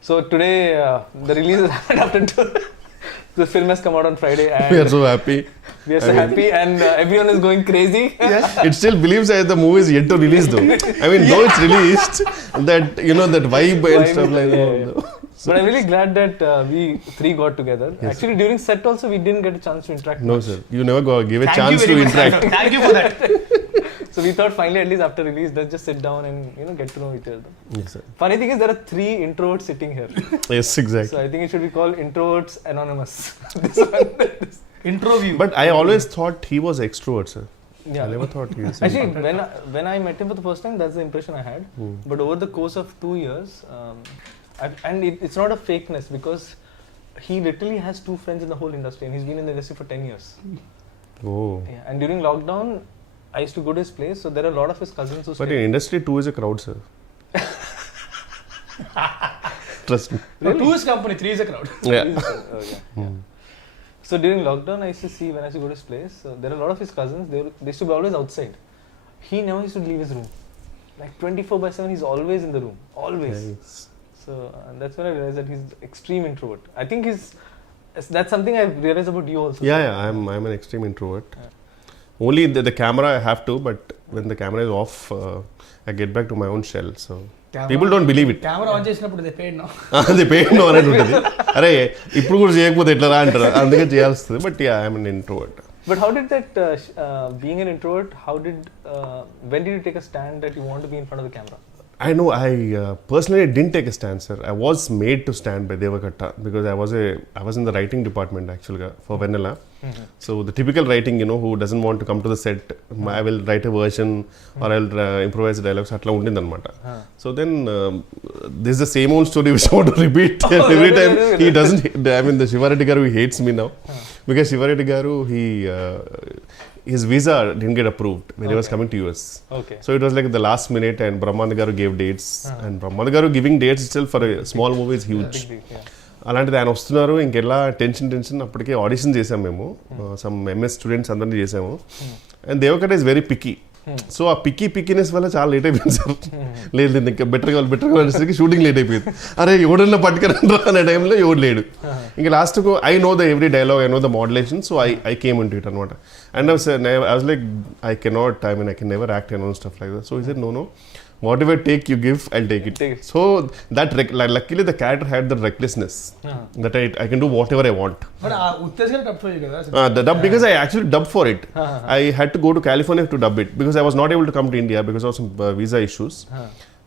So today, the release has happened after the film has come out on Friday, and We are so happy. we are so happy, and everyone is going crazy. It still believes that the movie is yet to release though. I mean, though it's released, that that vibe and stuff like that. But I'm really glad that we three got together. Yes. Actually, during set also, we didn't get a chance to interact. No, much. sir. You never give a chance to interact. Thank you for that. So we thought finally, at least after release, let's just sit down and get to know each other. Yes, sir. Funny thing is, there are 3 introverts sitting here. Yes, exactly. So I think it should be called Introverts Anonymous. This Intro view. But I always thought he was extrovert, sir. Yeah. I never thought he was. Actually, when I met him for the first time, that's the impression I had. But over the course of 2 years, and it's not a fakeness, because he literally has 2 friends in the whole industry, and he's been in the industry for 10 years. Oh. Yeah, and during lockdown, I used to go to his place, so there are a lot of his cousins who But stay. in industry, 2 is a crowd, sir. Trust me. No, 2 is company, 3 is a crowd. Yeah. Yeah. So during lockdown, I used to see when I used to go to his place, there are a lot of his cousins, they used to be always outside. He never used to leave his room. Like 24/7, he's always in the room. Always. Nice. So that's when I realized that he's extreme introvert. I think that's something I've realized about you also. Yeah, I'm an extreme introvert. Yeah. Only the camera I have to, but when the camera is off, I get back to my own shell. So people don't believe it. Camera on చేసినప్పుడు they paid now. They paid no అనేది ఉంటుంది. అరే ఇప్పుడు కూడా చేయకపోతే ఎట్లా రా అంటారు. అందుకే చేయాల్సింది. But yeah, I'm an introvert. But how did that, being an introvert, when did you take a stand that you want to be in front of the camera? I know. I personally didn't take a stand, sir. I was made to stand by Devakatta because I was in the writing department actually for Vennela. So the typical writing, who doesn't want to come to the set, I will write a version or I'll improvise the dialogues. Atla undindi anamata. So then this is the same old story which I want to repeat every time. He doesn't. I mean, the Shiva Reddy garu, he hates me now because Shiva Reddy garu, his visa didn't get approved when he was coming to US. Okay. So it was like the last minute, and Brahmanda garu gave dates, and Brahmanda garu giving dates itself for a small movie is huge. అలాంటిది ఆయన వస్తున్నారు, ఇంకెలా tension అప్పటికే audition చేసాము మేము, some MS students అందరినీ చేసాము. And Devakatta is very picky. So ఆ పిక్కీనెస్ వల్ల చాలా లేట్ అయిపోయింది సార్. లేదు ఇంకా బెటర్ కావాలి అనేసరికి షూటింగ్ లేట్ అయిపోయింది. అరే ఎవడన్నా పట్టుకురండ్రా అనే టైంలో ఎవడు లేడు. ఇంకా లాస్ట్కు I know the every dialogue, I know the modulation, so I came in to it అనమాట. And I was like I cannot, I mean I can never act and stuff like that. So he said no, whatever take you give, I'll take it. So that luckily the character had the recklessness that I can do whatever I want. But uttesgal dub for you kada. The dub, because I actually dubbed for it. I had to go to California to dub it because I was not able to come to India because of some visa issues.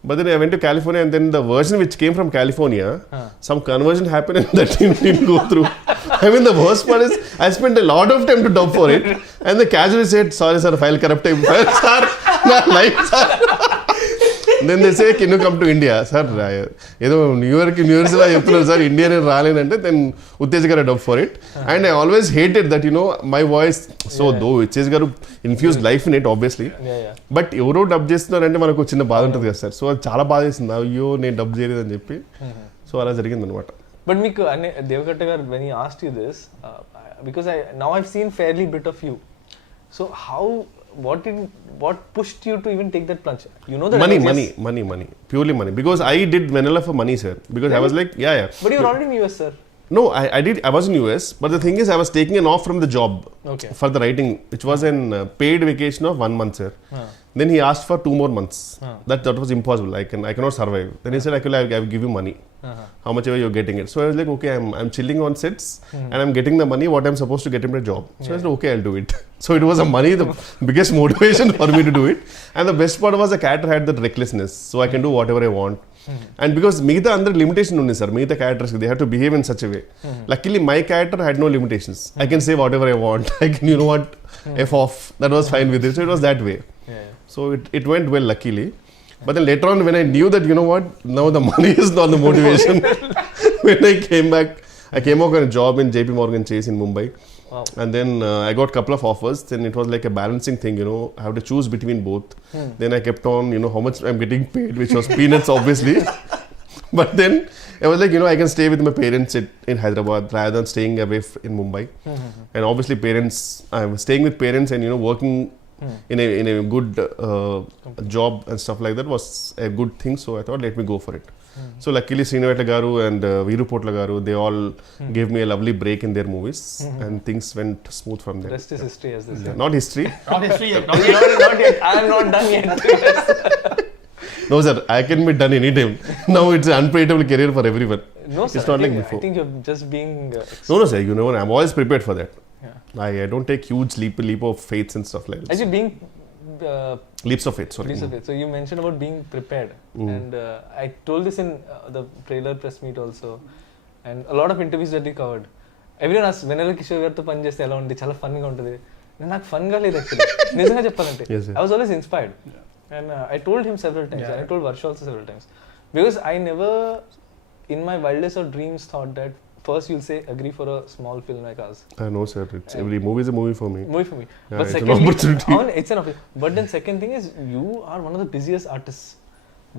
But then I went to California, and then the version which came from California, some conversion happened and that didn't go through. I mean, the worst part is I spent a lot of time to dub for it, and the casually said, sorry sir, file corrupted. Sir, life sir. Then they say, can you come to India? Sir, ఏదో New York లా చెప్తున్నారు sir, India నేను రాలేనంటే then Uttej garu dub for it. And I always hated that my voice. So though Uttej garu infused life in it obviously, but ఎవరో dub చేస్తున్నారంటే మనకు చిన్న బాధ ఉంటుంది కదా సార్. సో అది చాలా బాధ వేసింది, అయ్యో నేను డబ్ చేయలేదని చెప్పి. సో అలా జరిగింది అనమాట. బట్ మీకు దేవకట్ట గారు, when he asked you this, because now I've seen fairly bit of you, so how, what pushed you to even take that plunge? Money, purely money, because I did Vennela for money, sir, because really? I was like, yeah. But you were already in US, sir. No, I was in US, but the thing is I was taking an off from the job for the writing, which was a paid vacation of 1 month, sir. Then he asked for 2 more months. That was impossible. I cannot survive. Then he said, I will give you money. How much ever you're getting it. So I was like, okay, I'm chilling on sets and I'm getting the money what I'm supposed to get in my job. So I said, okay, I'll do it. So it was the biggest motivation for me to do it. And the best part was the character had that recklessness. So I can do whatever I want. And because మిగతా అందరి limitation ఉంది sir, మిగతా characters they have to behave in such a way. Luckily my character had no limitations. I can say whatever I want. I can, you know what, F off. That was fine with it. So it was that way. So it went well, luckily. But then later on, when I knew that, now the money is not the motivation. When I came back, I came out on a job in JP Morgan Chase in Mumbai. Wow. And then I got a couple of offers. Then it was like a balancing thing, I have to choose between both. Then I kept on, how much I'm getting paid, which was peanuts, obviously. But then I was like, I can stay with my parents in Hyderabad rather than staying away in Mumbai. And obviously I was staying with parents and, working in a good job and stuff like that was a good thing. So I thought, let me go for it. So luckily Sriniveta garu and Veeru Potla garu, they all gave me a lovely break in their movies, and things went smooth from there. Rest is history, as they say. Not history. Not history yet. Not yet. I am not done yet. No sir, I can be done anytime. Now it's an unpredictable career for everyone. No, sir. It's not like before. I think you're just being. No sir, you know, I'm always prepared for that. Yeah. I don't take huge leap of faith and stuff like that. Actually, being. Leaps of faith, sorry. Leaps of faith. So you mentioned about being prepared, and I told this in the trailer press meet also, and a lot of interviews that we covered. Everyone asks, Vennela Kishore గారితో పని చేస్తే ఎలా ఉంది, చాలా ఫన్గా ఉంటుంది. నాకు ఫన్గా లేదు actually, నిజంగా చెప్పాలంటే. I was always inspired, and I told him several times, and I told Varsha also several times, because I never, in my wildest of dreams, thought that first you'll say agree for a small film like us. No sir, it's every movie is a movie for me. Movie for me. Yeah, But it's secondly, an opportunity. It's an opportunity. But then second thing is, you are one of the busiest artists.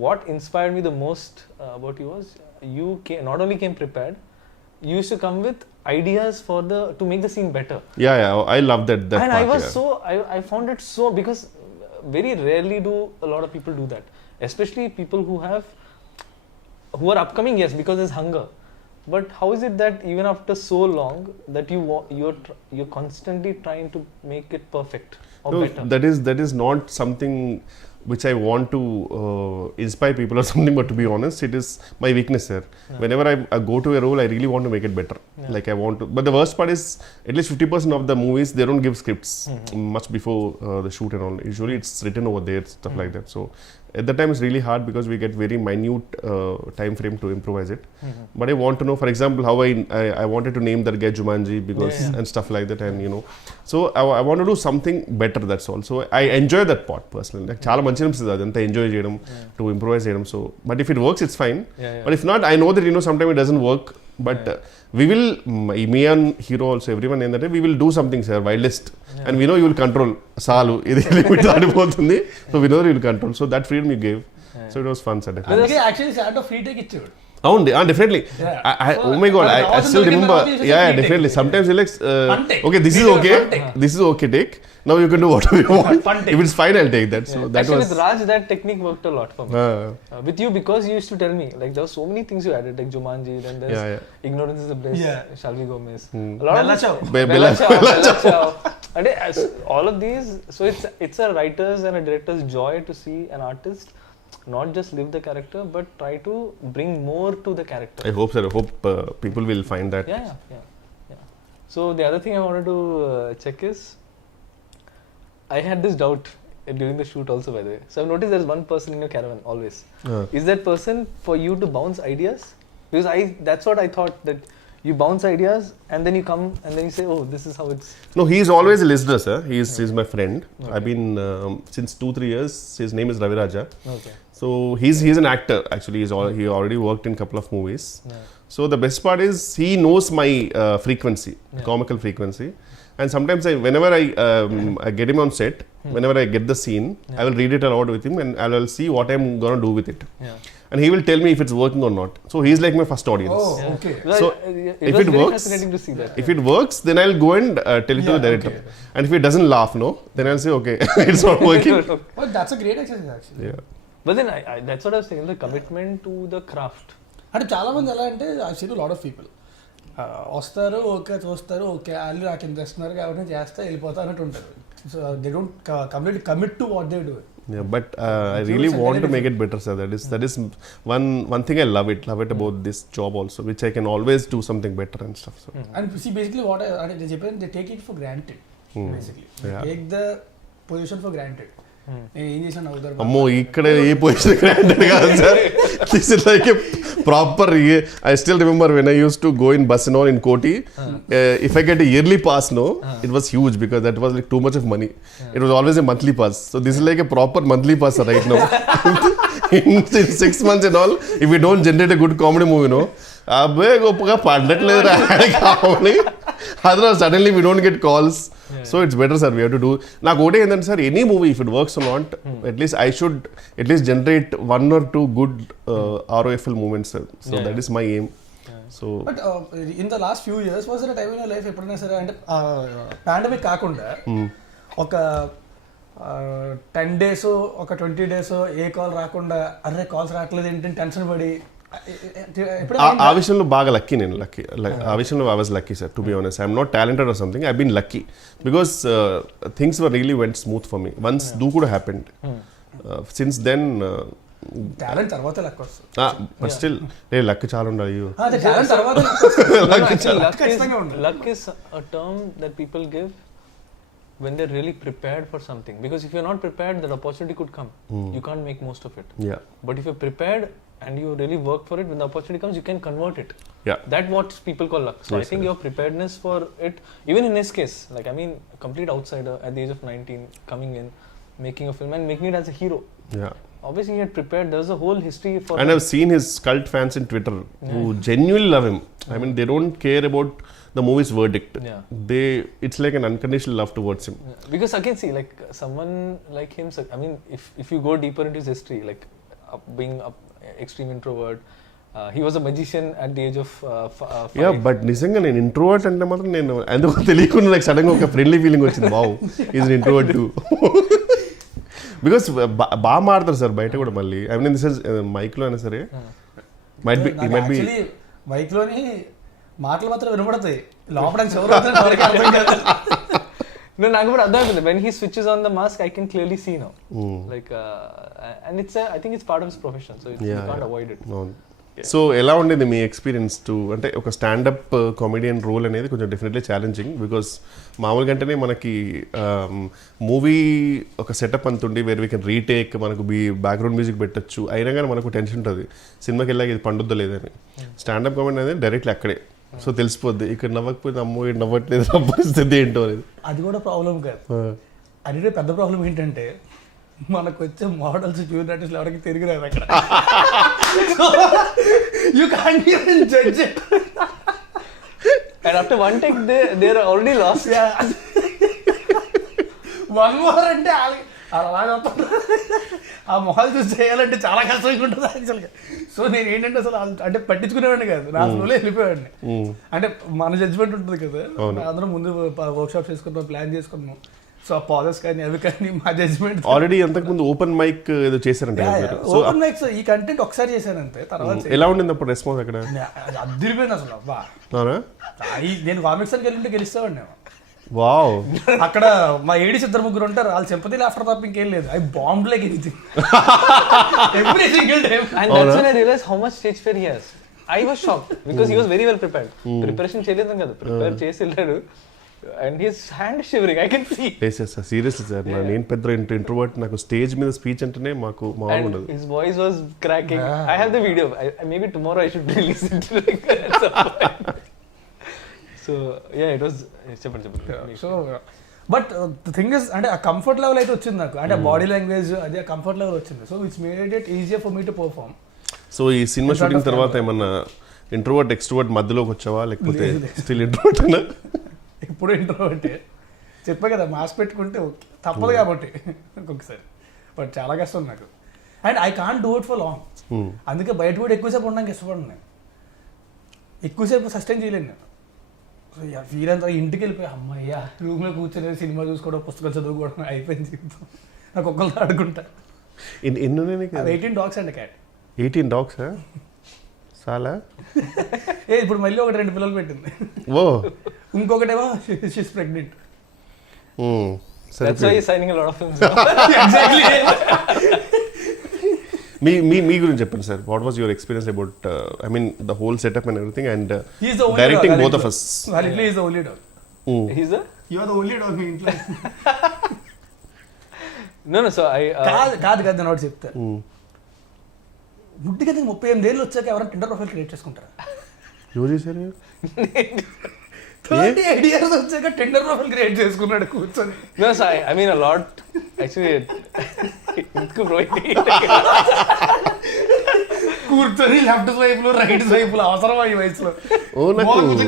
What inspired me the most about you was, you not only came prepared, you used to come with ideas for to make the scene better. Yeah, I love that and part. I was I found it so, because very rarely do a lot of people do that, especially people who are upcoming, yes, because there's hunger. But how is it that even after so long that you're constantly trying to make it perfect or better? That is not something which I want to inspire people or something, but to be honest, it is my weakness there. Yeah. Whenever I go to a role, I really want to make it better. Yeah. Like I want to, but the worst part is, at least 50% of the movies, they don't give scripts much before the shoot and all. Usually it's written over there, stuff like that. So at that time it's really hard, because we get very minute time frame to improvise it. But I want to know, for example, how I wanted to name that guy Jumanji, because and stuff like that, and you know, so I want to do something better, that's all. So I enjoy that part personally. Like chala manchi anisthadi adanta enjoy cheyadam, to improvise cheyadam. So but if it works, it's fine. But if not, I know that, you know, sometimes it doesn't work, but we will, me and hero also, everyone in that, we will do something, sir, wildest, and we know you will control salu idi limit daadipotundi, so we know that you will control. So that freedom you gave, so it was fun, sir. అందుకే actually SANTO free take ఇచ్చాడు. Definitely. Yeah. Oh my god, I still remember. Yeah, definitely. Sometimes you like, okay, this is okay. This is okay, take. Now you can do whatever you want. If it's fine, I'll take that. So that actually, was. with Raj, that technique worked a lot for me. With you, because you used to tell me, like, there were so many things you added, like Jumanji, then there's Ignorance is the Bliss, Shall We Go Miss. A lot Bella of Ciao. Bella Ciao. And all of these, so it's a writer's and a director's joy to see an artist not just live the character, but try to bring more to the character. I hope, sir. I hope people will find that. Yeah. So the other thing I wanted to check is, I had this doubt during the shoot also, by the way. So I've noticed there's one person in your caravan always. Is that person for you to bounce ideas? Because that's what I thought, that you bounce ideas and then you come and then you say, oh, this is how it's. No, he's always a listener, sir. He's my friend. Okay. I've been since 2-3 years. His name is Ravi Raja. Okay. So he's an actor actually. He already worked in a couple of movies. So the best part is, he knows my frequency, comical frequency. And sometimes whenever I get him on set, whenever I get the scene, I will read it aloud with him, and I will see what I'm gonna do with it. And he will tell me if it's working or not. So he's like my first audience. Oh, okay. So if it works, fascinating to see that. If it works, then I'll go and tell it to the director. Okay. And if it doesn't laugh, no, then I'll say, okay, it's not working. But that's a great exercise actually. Yeah. But then that's what I was saying, the commitment to the craft. అంటే చాలా మంది ఎలా అంటే, I seen lot of people వస్తారు, okay చూస్తారు, okay వాళ్ళు నాకు ఇంత ఇస్తున్నారు కాబట్టి చేస్తే వెళ్ళిపోతా అన్నట్టు ఉంటారు. So they don't completely commit to what they do. Yeah, but I really want to make it better, sir. That is one thing I love it about this job also, which I can always do something better and stuff. So. And see, basically what they చెప్పారు, they take it for granted. Basically, take the position for granted. నేను ఏం చేశాను అవుతారు. అమ్మో, ఇక్కడ ఏ position granted కాదు sir. This is like a proper. I still remember when I used to go in bus and all in Koti. If I get a yearly pass, it was huge, because that was like too much of money. It was always a monthly pass. So this is like a proper monthly pass right now. In 6 months and all, if we don't generate a good comedy movie, అబ్బే గొప్పగా పడట్లేదు కావాలి. Otherwise suddenly we don't get calls. So it's better, sir. We have to do. Now, go and then, sir, any movie, if it works or not, at least I should at least generate 1 or 2 good ROFL moments, sir. So that is my aim. So. But in the last few years, was there a time in your life ఎప్పుడైనా సరే అంటే pandemic కాకుండా ఒక 10 days ఒక 20 days ఏ call రాకుండా, అరే calls రావట్లేదు ఏంటంటే టెన్షన్ పడి ఆ విషయంలో బాగా లక్కీ నేను ఆ విషయంలో I was lucky sir to be honest I'm not talented or something I been lucky because things were really went smooth for me once Dookudu happened since then talent తర్వాత లక్ వస్తుంది but still luck చాలా ఉండాలి luck is a term that people give when they're really prepared for something, because if you're not prepared, that opportunity could come. You can't make most of it. But if you're prepared and you really work for it, when the opportunity comes, you can convert it. That's what people call luck. So yes, I think your preparedness for it, even in his case, like I mean, a complete outsider at the age of 19 coming in, making a film and making it as a hero. Obviously he had prepared. There's a whole history for and I've seen his cult fans in Twitter who genuinely love him. I mean, they don't care about the movie's verdict. It's like an unconditional love towards him. Because again, see, like someone like him, I mean, if you go deeper into his history, like being an extreme introvert, he was a magician at the age of 5. But నిజంగా నేను introvert అంటే మాత్రం నేను ఎందుకో తెలియకుండా నాకు సడన్గా ఒక ఫ్రెండ్లీ ఫీలింగ్ వచ్చింది. Wow, is an introvert two. Because బాగా మాడతారు సార్ బయట కూడా మళ్ళీ. ఐ మీన్ దిస్ ఇస్ మైక్లో అయినా సరే మైట్ బి మైక్లోని మాటలు మాత్రం వినపడతాయి, లోపల నాకు కూడా అర్థం అవుతుంది. When he switches on the mask, I can clearly see now. Like and it's I think it's part of his profession, so you can't avoid it. So ఎలా ఉండేది మీ ఎక్స్పీరియన్స్ టు అంటే ఒక స్టాండప్ కామెడియన్ రోల్ అనేది కొంచెం definitely challenging. Because మామూలుగా అంటేనే మనకి movie ఒక సెటప్ అంతుండి వేర్ వీ కెన్ రీటేక్, మనకు బ్యాక్గ్రౌండ్ మ్యూజిక్ పెట్టచ్చు, అయినా కానీ మనకు టెన్షన్ ఉంటుంది సినిమాకి వెళ్ళాక ఇది పండుద్దో లేదని. స్టాండప్ కామెడీ అనేది డైరెక్ట్లీ అక్కడే, సో తెలిసిపోద్ది ఇక్కడ నవ్వకపోతే అమ్మో ఇక్కడ నవ్వట్లేదు నా పరిస్థితి ఏంటో అనేది. అది కూడా ప్రాబ్లం కాదు. అది పెద్ద ప్రాబ్లం ఏంటంటే మనకు వచ్చే మోడల్స్ ప్యూర్ ఆర్టిస్టులు ఎవరికి తిరిగి రాదు అక్కడ. You can't even judge it. And after one take, they're already lost. One more అంటే అలాగే ఆ మొహాలు చూసి చేయాలంటే చాలా కష్టంగా ఉంటుంది యాక్చువల్గా. సో నేను ఏంటంటే అసలు అంటే పట్టించుకునేవాడిని కాదు, నా స్కూల్లో వెళ్ళిపోయాడిని. అంటే మన జడ్జ్మెంట్ ఉంటుంది కదా, అందరం ముందు వర్క్ షాప్ చేసుకున్నాం, ప్లాన్ చేసుకున్నాం. సో ఆ పాజెస్ కానీ అవి కానీ మా జడ్జ్మెంట్. ఆల్రెడీ అంతకుముందు ఓపెన్ మైక్ ఏదో చేశారంటే ఓపెన్ మైక్స్ ఈ కంటెంట్ ఒకసారి చేశానంతే. తర్వాత ఎలా ఉండింది అప్పుడు రెస్పాన్స్ అక్కడ? అదిరిపోయింది అసలు. అబ్బా, నేను కామిక్స్ అని వెళ్ళి గెలుస్తామండి నేను. వావ్, అక్కడ మా ఏడీస్ 2-3 ఉంటారు, వాళ్ళు సింపతి లాఫ్టర్ తప్ప ఇంకేం లేదు. అవి bomb like every single time. And that's when I realized how much stage fear he has. I was shocked because he was very well prepared. Preparation చేయలేదు కదా, ప్రిపేర్ చేసి వెళ్ళాడు. And his hand shivering, I can see. Yes, seriously sir, నేను పెద్ద introvert, నాకు stage మీద speech అంటేనే మాకు మామూలు ఉండదు. His voice was cracking. I have the video. Maybe tomorrow I should release it. So yeah, it was చెప్పండి. So but the thing is, అంటే ఆ కంఫర్ట్ లెవెల్ అయితే వచ్చింది నాకు, అంటే బాడీ లాంగ్వేజ్ అది ఆ కంఫర్ట్ లెవెల్ వచ్చింది. So it's made it easier for me to perform. So ఈ సినిమా షూటింగ్ తర్వాత ఏమన్నా ఇంట్రోవర్ట్ ఎక్స్ట్రోవర్ట్ మధ్యలోకి వచ్చావా, లేకపోతే స్టిల్ ఇంట్రోవర్ట్ అన్నా? ఇప్పుడు ఇంట్రోవర్టే. చెప్పా కదా, మాస్క్ పెట్టుకుంటే ఓకే, తప్పదు కాబట్టి ఒక్కొక్కసారి. బట్ చాలా కష్టం నాకు, and I can't do it for long. అందుకే బయట కూడా ఎక్కువసేపు ఉండడానికి ఇష్టపడను నేను, ఎక్కువసేపు సస్టైన్ చేయలేను నేను. సో ఫీల్ అంతా ఇంటికి వెళ్ళిపోయి అమ్మయ్యా రూమ్లో కూర్చొని సినిమా చూసుకోవడం, పుస్తకాలు చదువుకోవడం అయిపోయింది జీవితం. నాకు ఒక్కళ్ళు ఆడుకుంటా. 18 dogs అండ్ క్యాట్. 18 dogs చాలా. ఇప్పుడు మళ్ళీ 2 పిల్లలు పెట్టింది. ఓ, ఇంకొకటేమో she's pregnant. That's why he's signing a lot of films. Exactly. మీ గురించి చెప్పండి sir. What was your experience about I mean the whole setup and everything and directing both of us? Validly is the only dog. You are the only dog in ఇంట్లో. No, so I కాదు నేను ఒకటి చెప్తా. బుడ్డి కదా 38 ఏళ్ళు వచ్చాక ఎవరైనా టిండర్ ప్రొఫైల్ క్రియేట్ చేసుకుంటారా? ఎవరు చేశారు? 38 years వచ్చాక టిండర్ ప్రొఫైల్ క్రియేట్ చేసుకున్నాడు కూర్చొని. No, so I mean a lot actually. కూర్చొని లెఫ్ట్ స్వైపులు రైట్ స్వైపులు అవసరమా ఈ వయసులో?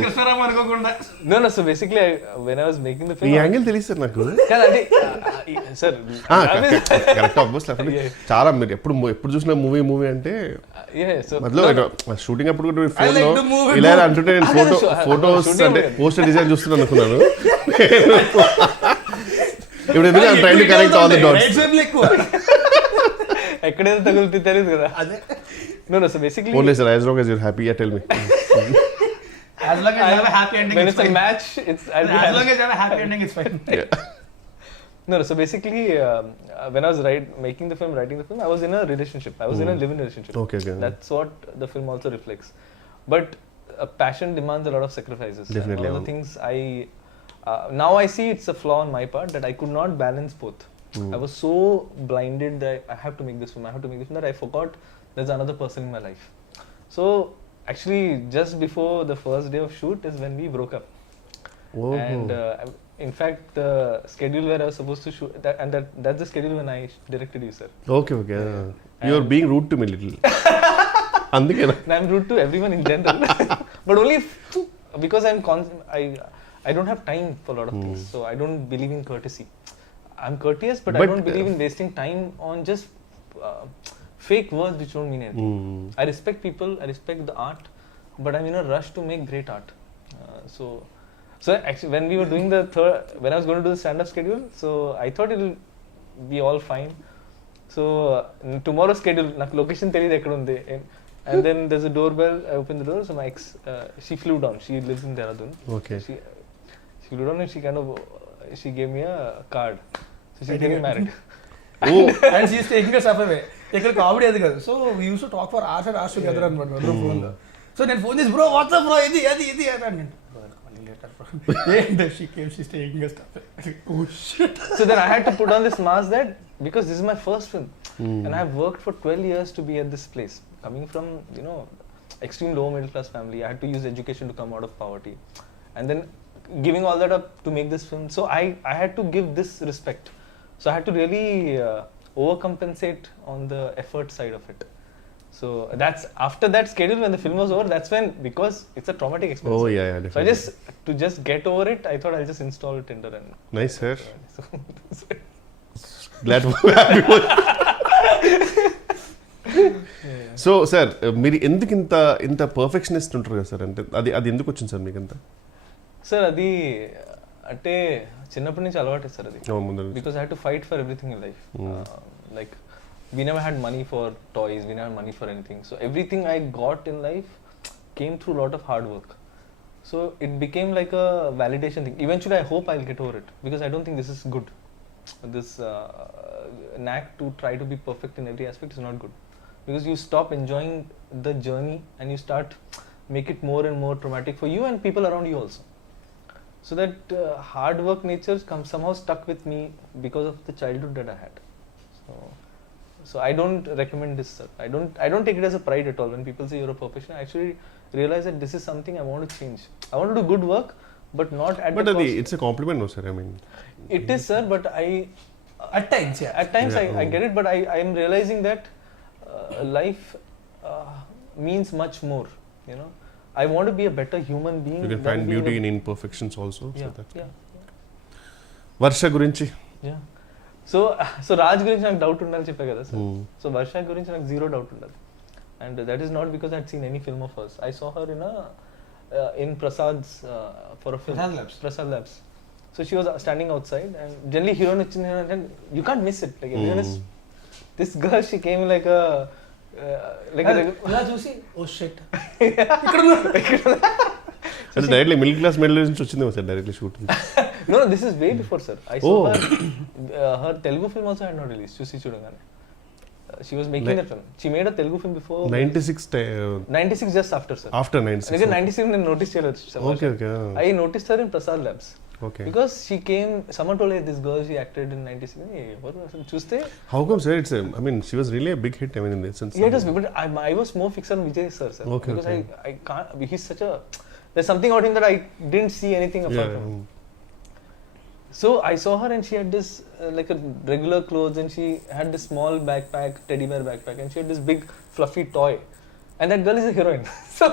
కృష్ణారామ అనుకోకుండా. No, so basically when I was making the film, ఈ యాంగిల్ తెలుసు నాకు. కాదండి సార్, కరెక్ట్. ఆబ్వియస్లీ చాలా మీరు ఎప్పుడు చూసిన మూవీ అంటే మధ్యలో షూటింగ్ అప్పుడు కూడా ఫోన్ లో ఇలా అంటుంటే నేను ఫోటోస్ అంటే పోస్టర్ డిజైన్ చూస్తున్నాను అనుకున్నాను. ఇప్పుడు ఎందుకు I trying to connect all the dots. ఎక్కడైనా తగులుతుంది తెలియదు కదా. అదే No, so basically... Only sir, as long as you're happy, yeah, tell me. As long as you have a happy ending, when it's it's a fine. match, As long as you have a happy ending, it's fine. No, so basically, when I was writing the film, I was in a relationship. I was in a live-in relationship. Okay. That's what the film also reflects. But passion demands a lot of sacrifices. Definitely. And one of the things now I see it's a flaw on my part that I could not balance both. I was so blinded that I have to make this film, that I forgot there's another person in my life. So actually, just before the first day of shoot is when we broke up. Oh. And in fact, the schedule where I was supposed to shoot, that's the schedule when I directed you, sir. Okay. You're being rude to me little. Andukena. I'm rude to everyone in general, but only because I don't have time for a lot of things. So I don't believe in courtesy. I'm courteous, but I don't believe in wasting time on just fake words which don't mean anything. I respect people, I respect the art, but I'm in a rush to make great art. So actually, when we were doing when I was going to do the stand-up schedule, so I thought it'll be all fine. So tomorrow's schedule, నాకు location తెలియదు ఎక్కడ ఉంది. And then there's a doorbell. I opened the door. So my ex, she flew down. She lives in Dehradun. Okay. She flew down and she gave me a card. So she's getting married. And she's taking us away. ఇక్కడ comedy అది కదా. So we used to talk for hours and hours together అనమాట phone లో. So నేను phone చేసి bro WhatsApp bro ఇది అని she's taking us away. Oh shit. So then I had to put on this mask that because this is my first film and I have worked for 12 years to be at this place. Coming from, extreme low middle class family, I had to use education to come out of poverty. And then giving all that up to make this film. So I had to give this respect. So I had to really overcompensate on the effort side of it. So that's after that schedule when the film was over, that's when, because it's a traumatic experience. Oh yeah, definitely. So to just get over it, I thought I'll just install Tinder and... Nice, sir. Glad to be happy. So sir మీరు ఎందుకు ఇంత perfectionist ఉంటారు కదా sir, అంటే అది ఎందుకు వచ్చింది sir మీకు అంతా? సార్ అది అంటే చిన్నప్పటి నుంచి అలవాటు సార్ అది. Because I had to fight for everything in life. Like we never had money for toys, we never had money for anything. So everything I got in life came through a lot of hard work. So it became like a validation thing. Eventually I hope I'll get over it because I don't think this is good. This knack to try to be perfect in every aspect is not good. Because you stop enjoying the journey and you start make it more and more traumatic for you and people around you also. So that hard work nature somehow stuck with me because of the childhood that I had. So I don't recommend this, sir. I don't take it as a pride at all when people say you're a perfectionist. I actually realize that this is something I want to change. I want to do good work, but not at the cost. It's a compliment, no, sir. I mean, it is, sir. But at times, yeah. I get it. But I am realizing that life means much more. I want to be a better human being. You can find beauty in imperfections also. Yeah. Varsha gurinchi. Yeah. So Raj gurinchi నాకు doubt ఉండాలని చెప్పా కదా sir. So వర్ష గురించి నాకు zero doubt ఉండదు. And that is not because I had seen any film of hers. I saw her in Prasad's for a film. Prasad Labs. So she was standing outside and generally heroine వచ్చింది and you can't miss it. Like everyone is, this girl, she came like a ఇలా చూసి oh shit అంటే directly middle class middle నుంచి వచ్చింది sir directly shooting. No, this is way before, sir. I saw her Telugu film also had not released. Chusi Chudangane. She was making that film. She made a Telugu film before. 96 just after, sir. After 96. Again 96 నేను notice చేయలేదు, sir. Okay. I noticed her in Prasad Labs. Okay. Because she came, someone told her this girl, she acted in 96. చూస్తే how come, sir? I mean, she was really a big hit. I mean, in the sense. Yeah, it was, but I was more fixed on Vijay sir. Okay, because I can't. He's such a. There's something about him that I didn't see anything apart from him. So I saw her and she had this like a regular clothes and she had this small backpack, teddy bear backpack, and she had this big fluffy toy. And that girl is a heroine. So,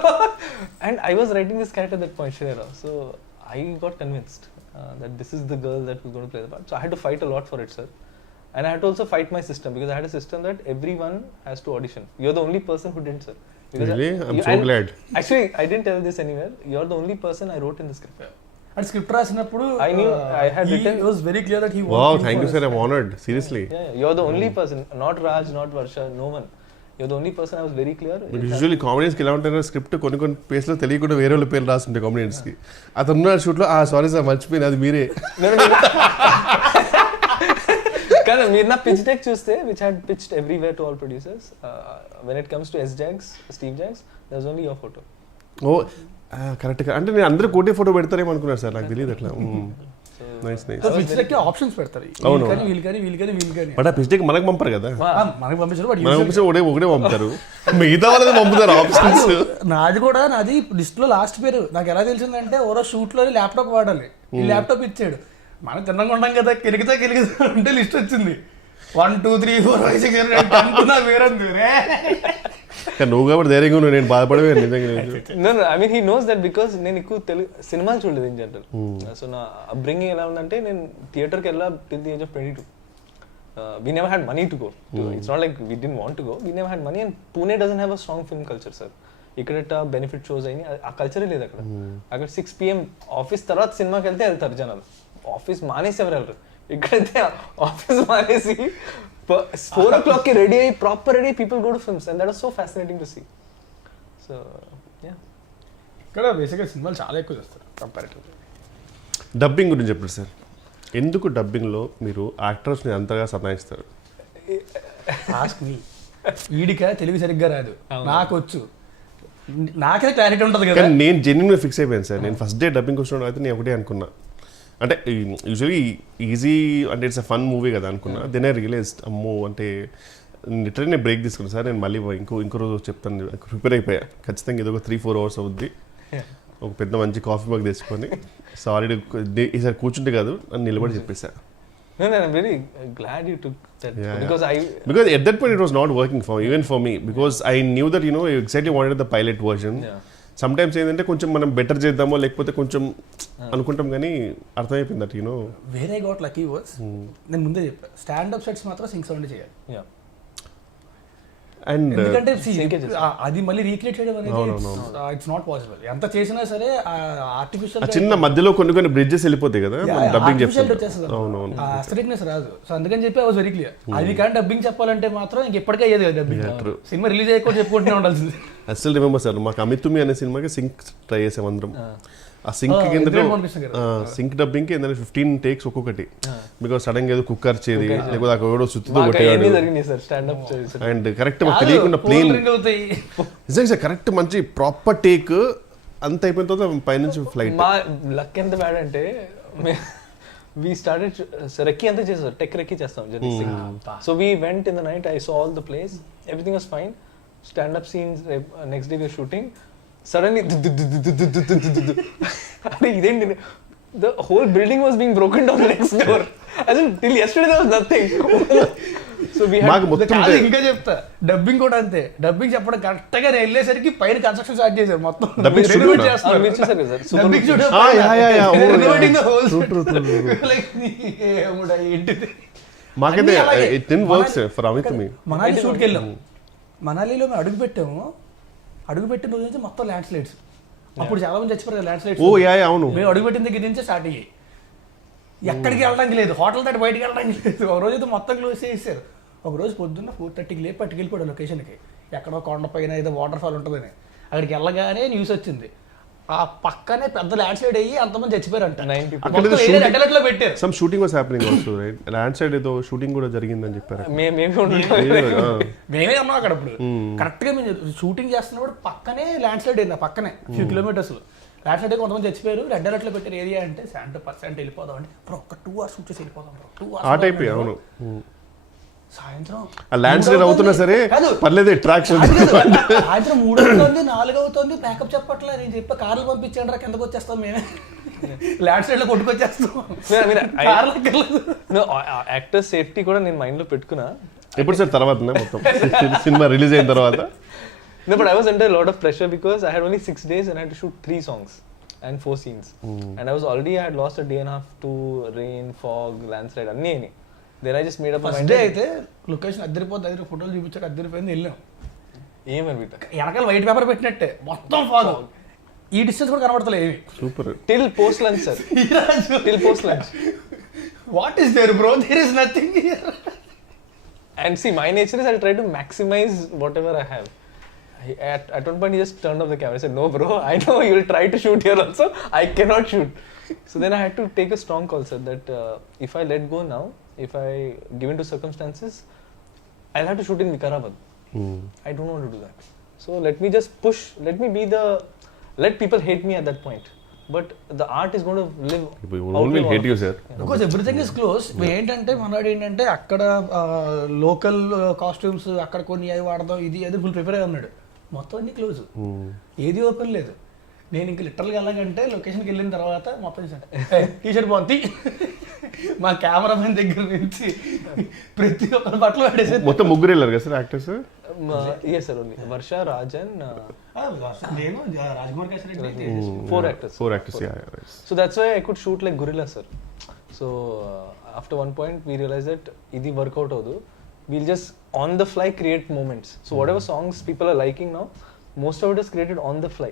and I was writing this character at that point, Shreya. So I got convinced that this is the girl that was going to play the part. So I had to fight a lot for it, sir. And I had to also fight my system because I had a system that everyone has to audition. You're the only person who didn't, sir. Because really? I'm so glad. Actually, I didn't tell this anywhere. You're the only person I wrote in the script. And script రాసినప్పుడు I knew I had written. It was very clear that he Wow, thank you, sir. I'm honored. Seriously. Yeah, you're the only person, not Raj, not Varsha, no one. you're the only person I was very clear. Usually కామెడియన్స్కి ఎలా ఉంటారో script కొన్ని ప్లేస్లో తెలియకుండా వేరే వాళ్ళ పేర్లు రాస్తుంటాయి కామెడియన్స్కి. అతను షూట్లో సారీ సార్ మర్చిపోయింది అది మీరే. కానీ మీరు నా పిచ్ డెక్ చూస్తే which had pitched everywhere to all producers, when it comes to Steve Jobs there was only your photo. Oh కరెక్ట్గా, అంటే నేను అందరూ కోటే ఫోటో పెడతారేమో అనుకున్నాను సార్, నాకు తెలియదు అట్లా. Nice nice. ఆప్షన్స్ పెడతారు, బట్ ఆ పిచ్ డెక్ మనకు పంపరు కదా, మనకు పంపించారు, మనకు పంపిస్తే ఒకటే పంపుతారు, మిగతా వాళ్ళని పంపుతారు ఆప్షన్స్. నాది లిస్ట్ లో లాస్ట్ పేరు నాకు ఎలా తెలిసిందంటే ఓరో షూట్ లో ల్యాప్టాప్ వాడాలి, ఈ ల్యాప్టాప్ ఇచ్చాడు, మనం తిన్నగా ఉంటాం కదా, కెలిగితే అంటే లిస్ట్ వచ్చింది 1 2 3 4 5 6 7 8 అనుకున్నా వేరే. నువ్వు కాబట్టి ధైర్యంగా ఉన్నావు, నేను బాధపడవే నిజంగా. I mean he knows that because నేను ఎక్కువ సినిమాలు చూడలేదు ఇన్ జనరల్. సో నా అప్బ్రింగింగ్ ఎలా ఉందంటే నేను థియేటర్కి వెళ్ళా till the age of 22. We never had money to go. It's not like we didn't want to go. We never had money, and Pune doesn't have a strong film culture, sir. ఇక్కడ benefit shows అయినాయి, ఆ కల్చరే లేదు అక్కడ. అక్కడ 6 PM office తర్వాత సినిమాకి వెళ్తారు జనాలు, ఆఫీస్ మానేసి ఎవరు వెళ్ళరు. ఇక్కడైతే ఆఫీస్ మానేసి 4 o'clock కి రెడీ అయ్యి proper ready people go to films, and that is so fascinating to see. So yeah, ఇక్కడ బేసిక్గా సినిమాలు చాలా ఎక్కువ చేస్తారు కంపారిటివ్లీ. డబ్బింగ్ గురించి చెప్పండి సార్, ఎందుకు డబ్బింగ్లో మీరు యాక్టర్స్ని అంతగా సతాయిస్తారు? Ask me. వీడిక తెలుగు సరిగ్గా రాదు, నాకు వచ్చు, నాకే క్లారిటీ ఉంటుంది కదా. నేను జెన్యున్గా ఫిక్స్ అయిపోయాను సార్, నేను ఫస్ట్ డే డబ్బింగ్ వచ్చిన అయితే నేను ఒకటే అనుకున్నా, అంటే యూజువలీ ఈజీ అంటే ఇట్స్ అ ఫన్ మూవీ కదా అనుకున్నా. దెన్ ఐ రియలైజ్డ్ అమ్మో అంటే లిటరలీ నేను బ్రేక్ తీసుకున్నాను సార్, నేను మళ్ళీ ఇంకో రోజు చెప్తాను, ప్రిపేర్ అయిపోయా ఖచ్చితంగా ఇది ఒక 3-4 hours అవుద్ది, ఒక పెద్ద మంచి కాఫీ మగ్ తీసుకొని సారీ ఈసారి కూర్చుంటే కాదు అని నిలబడి చెప్పేసా. I'm very glad you took that, because at that point it was not working even for me, because I knew that you exactly wanted the pilot version. Sometimes ఏంటంటే కొంచెం మనం better చేద్దామో లేకపోతే కొంచెం అనుకుంటాం, కానీ అర్థమైపోయింది దట్ వేరే గాట్ లక్కీ వాస్. నేను ముందే చెప్పాను, స్టాండప్ సెట్స్ మాత్రం సింక్ సౌండ్ చేయాలి. అండ్ ఎందుకంటే అది మళ్ళీ రీక్రియేట్ చేయడం అనేది ఇట్స్ నాట్ పాసిబుల్. ఎంత చేసినా సరే ఆర్టిఫిషియల్ చిన్న మధ్యలో కొన్ని బ్రిడ్జెస్ వెళ్ళిపోతాయి కదా, డబ్బింగ్ వచ్చేస్తుంది, అస్థెటిక్నెస్ రాదు. సో అందుకని చెప్పి ఐ వాజ్ వెరీ క్లియర్, అది కానీ డబ్బింగ్ చెప్పాలంటే మాత్రం ఇంకెప్పటికీ అయ్యేది కదా డబ్బింగ్. సినిమా రిలీజ్ అయ్యకుండా చెప్పుకుంటూనే ఉండాల్సింది. అసలు రిమెంబర్ సార్, మాకు అమితుమి అనే సినిమాకి సింక్ ట్రై చేసాం అందరం. ఆ సింక్ కింద సింక్ డబ్బింగ్ కి 15 takes ఒక్కొక్కటి, బికాస్ సడన్ గా ఏదో కుక్కర్ చేది లేకపోతే అక్కడ ఎవడో సుత్తుతో కొట్టేవాడు, అండ్ కరెక్ట్ మాకు తెలియకుండా ప్లేన్ నిజంగా కరెక్ట్ మంచి ప్రాపర్ టేక్ అంత అయిపోయిన తర్వాత పైనుంచి ఫ్లైట్. మా లక్ ఎంత బ్యాడ్ అంటే we started recce anta chesaru, tech recce chestam jadisi. So we went in the night, I saw all the place, everything was fine. Stand up scenes, next day we were shooting, suddenly the whole building was being broken down next door. As in till yesterday there was nothing. So we had ఇంకా చెప్తా, dubbing కూడా అంతే. Dubbing చెప్పడం correct గా వెళ్ళేసరికి పైన construction start చేశారు మొత్తం. మనాలి షూట్కి వెళ్ళాం, మనాలిలో మేము అడుగుపెట్టిన రోజు నుంచి మొత్తం ల్యాండ్ స్లైడ్స్. అప్పుడు చాలా మంది చచ్చిపోయారు ల్యాండ్ స్లైడ్స్. మేము అడుగుపెట్టిన దగ్గర నుంచి స్టార్ట్ అయ్యాయి, ఎక్కడికి వెళ్ళడానికి లేదు, హోటల్ దాటి బయటకి వెళ్ళడానికి లేదు. ఒక రోజు అయితే మొత్తం క్లోజ్ చేసేసారు. ఒక రోజు పొద్దున్న 4:30కి లేపి పట్టుకెళ్ళిపోయాడు లొకేషన్కి, ఎక్కడో కొండ పైన ఏదో వాటర్ ఫాల్ ఉంటుందని. అక్కడికి వెళ్ళగానే న్యూస్ వచ్చింది, ఆ పక్కనే పెద్ద ల్యాండ్ స్లైడ్ అయ్యి అంతమంది చచ్చిపోయారంట. పెట్టారు. Some shooting was happening also, right? Land slide ఏదో షూటింగ్ కూడా జరిగిందని చెప్పారు. మేమే ఉన్నాం అక్కడ. అప్పుడు కరెక్ట్ గా మేము షూటింగ్ చేస్తున్నప్పుడు పక్కనే ల్యాండ్ స్లైడ్ అయింది, పక్కనే ఫ్యూ కిలోమీటర్స్ ల్యాండ్ స్లైడ్. కొంతమంది చచ్చిపోయారు. రెడ్ అలర్ట్ లో పెట్టారు ఏరియా అంటే 70% వెళ్ళిపోదాం అంటే ఒక్క 2 hours షూట్ చేసి వెళ్ళిపోదాం. 2 hours సాయంత్రం ల్యాండ్ స్లైడ్ అవుతున్నా సరే పర్లేదు, అట్రాక్షన్. సాయంత్రం 3 అవుతుంది 4 అవుతుంది, ప్యాకప్ చెప్పట్లే. నేను చెప్పా కార్లు పంపించండి రా, కిందకు వచ్చేస్తాం మేమే, ల్యాండ్ స్లైడ్ లో కొట్టుకొచ్చేస్తాం. యాక్టర్ సేఫ్టీ కూడా నేను మైండ్ లో పెట్టుకున్నా. ఎప్పుడు సార్ తర్వాత మొత్తం సినిమా రిలీజ్ అయిన తర్వాత? No, but I was under a lot of pressure because I had only 6 days and I had to shoot 3 songs and 4 scenes. And I had lost a day and a half to rain, fog, landslide, anni. Then I just made up my mind. First day అయితే location అద్దరిపోద్ది, దగ్గర ఫోటోలు చూపించాక అద్దరిపోయింది, వెళ్ళాం. ఏమని వెనకాల white paper పెట్టినట్టే మొత్తం fog, ఈ distance కూడా కనబడతలే ఏమి. Super. Till post lunch, sir. Till post lunch. What is there, bro? There is nothing here. And see, my nature is I'll try to maximize whatever I have. At one point, he just turned off the camera. I said, "No, bro. I know you'll try to shoot here also. I cannot shoot." So then I had to take a strong call, sir. That if I let go now, if I give into circumstances, I'll have to shoot in Vikarabad. I don't want to do that. So let me just push. Let people hate me at that point. But the art is going to live. People will hate you, sir. Because everything is close. ఏంటంటే మనవాడు ఏంటంటే అక్కడ local costumes అక్కడ కొన్ని అవి వాడదాం ఇది అది ఫుల్ ప్రిపేర్ అయి ఉన్నాడు. మొత్తం అన్ని క్లోజ్, ఏది ఓపెన్ లేదు. నేను ఇంక లిటరల్గా వెళ్ళాలంటే లొకేషన్కి వెళ్ళిన తర్వాత మొత్తం టీషర్ట్ బాగుంది. మా కెమెరామెన్ దగ్గర నుంచి ప్రతి ఒక్కరి బట్టలు పడేసి మొత్తం ముగ్గురు వెళ్ళారు కదా sir actors? Yes, sir. Only Varsha, Raj, and నేను Rajkumar Kasireddy, four actors. Yeah, right. So that's why I could shoot like gorilla, sir. So after one point we realized that idi work out avadu. We'll just on the fly create moments. So whatever songs people are liking now, most of it is created on the fly.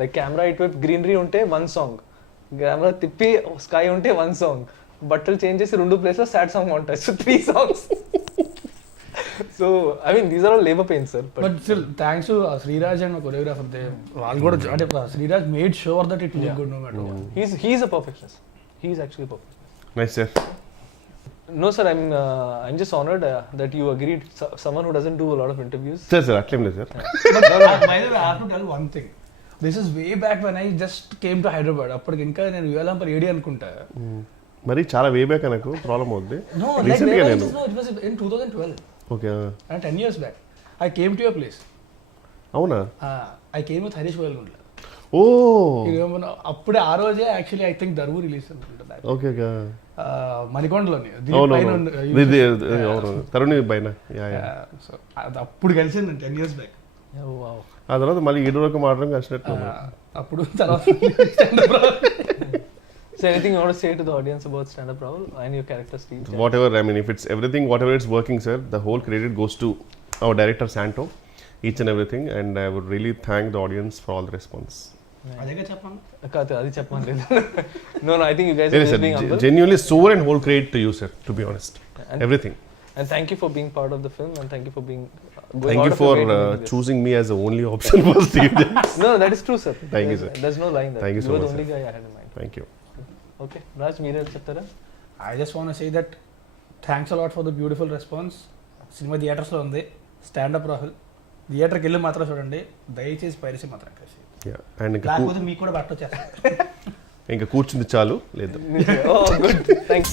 Like camera itwaipu greenery unte one song, camera tippi sky unte one song, బట్టలు change చేసి 2 places sad song ఉంటాయి. So 3 songs. So I mean these are all labor pains, sir. But still thanks to Sriraj and choreographer, they వాళ్ళు కూడా అంటే Sriraj made sure that it looked good no matter what. He's a perfectionist. He's actually perfect. Nice, sir. No, sir. I'm just honored that you agreed. Someone who doesn't do a lot of interviews. Sir, అట్లేం లేదు sir. But by the way, I have to tell one thing. This is way back when I just came to Hyderabad. అప్పటికి ఇంకా నేను యువలాంపర్ AD అనుకుంటా. మరి చాలా way back నాకు problem అవుద్ది. No, like it was in 2012. Okay. And 10 years back. I came to your place. అవునా? I came with Harish Boyalgundla. ఓ అప్పుడే ఆ రోజే actually I think Daruvu release అనుకుంటా. ఓకే. మణికొండలోని తరుణి పైన. సో అది అప్పుడు కలిసింది 10 years back. ఆ తర్వాత మళ్ళీ 7 వరకు మాత్రం కలిసినట్టు. అప్పుడు తర్వాత stand-up Rahul. So anything you want to say to the audience about stand-up Rahul and your character Steve? Whatever, I mean, if it's everything, whatever it's working, sir, the whole credit goes to our director SANTO, each and everything, and I would really thank the audience for all the response. అదేగా చెప్పండి. అది చెప్పండి. No, I think you guys are just being humble. Genuinely sober and whole credit to you, sir, to be honest. Everything. And thank you for being part of the film, and thank you for being thank you for choosing me as the only option for Steve. No, that is true, sir. Thank you, sir. There's no line there. Thank you so were much, the only sir. guy I had in mind. Thank you. Okay, Raj, meera cheptara? I just want to say that thanks a lot for the beautiful response. Cinema థియేటర్స్లో ఉంది. Stand up Rahul థియేటర్కి వెళ్ళి మాత్రం చూడండి, దయచేసి piracy మాత్రం కలిసి. లేకపోతే మీకు కూడా బట్ట వచ్చేస్తారు. ఇంకా కూర్చుంది చాలు లేదు. Oh, good. Thanks.